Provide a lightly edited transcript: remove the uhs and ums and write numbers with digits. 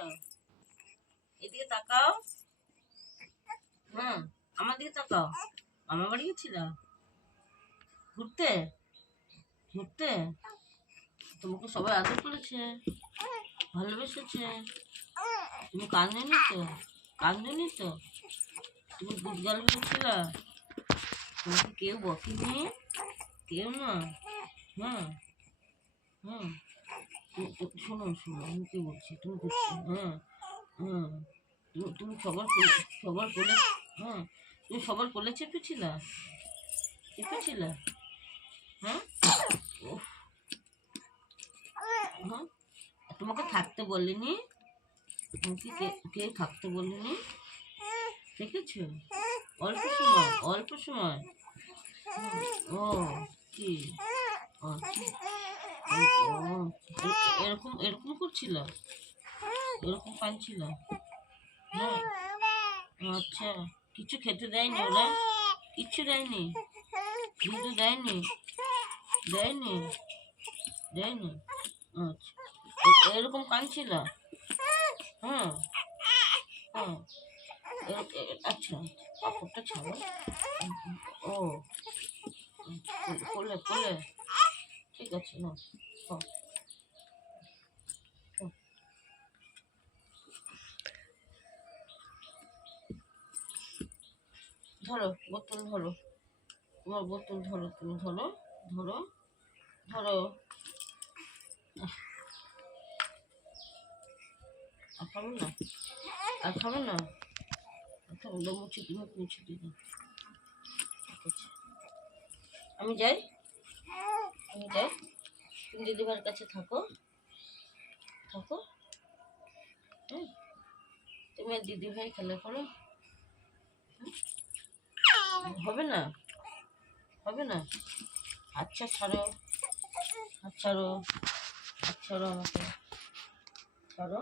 তাকাও, এদিকে তাকাও। আমার দিকে তাকাও। মামা বাড়ি গেছিলা ঘুরতে? ঘুরতে তোমাকে সবাই আদর করেছে, ভালোবেসেছে? তুমি কাঁদনি তো? কাঁদনি তো? তুমি গুদগাল হয়েছিলা? তোমাকে কেউ বকেনি? কেউ না? হ্যাঁ হ্যাঁ। শোনো শোনো, আমি কি বলছি, তুমি হ্যাঁ হ্যাঁ, তুমি সবার কোলে, হ্যাঁ তুমি সবার কোলে চেপেছিলা? চেপেছিলা? হ্যাঁ হ্যাঁ। তোমাকে থাকতে বলিনি? তোমাকে কে থাকতে বলিনি? দেখেছো? অল্প সময়, অল্প সময়। ও কি? এরকম এরকম করছিল? এরকম কাঁদছিল? হ্যাঁ। আচ্ছা, কিছু খেতে দেয়নি ওরা? কিচ্ছু দেয়নি? দুধও দেয়নি? দেয়নি? দেয়নি? আচ্ছা, এরকম কাঁদছিল? হ্যাঁ হ্যাঁ। আচ্ছা, কাপড়টা ছাড়ো। ও কোলে কোলে, ঠিক আছে না? ধরো বোতল, ধরো তোমার বোতল, ধরো তুমি, ধরো ধরো ধরো। আর খাবে না? আর খাবে না? আচ্ছা, মুছে তুমি মুছে দিবে। ঠিক আছে, আমি যাই, আমি যাই। তুমি দিদিভাইয়ের কাছে থাকো, থাকো। হ্যাঁ, তুমি আর দিদিভাই খেলা করো। হবে না? হবে না? আচ্ছা ছাড়ো, হাত ছাড়ো, হাত ছাড়ো আমাকে, ছাড়ো।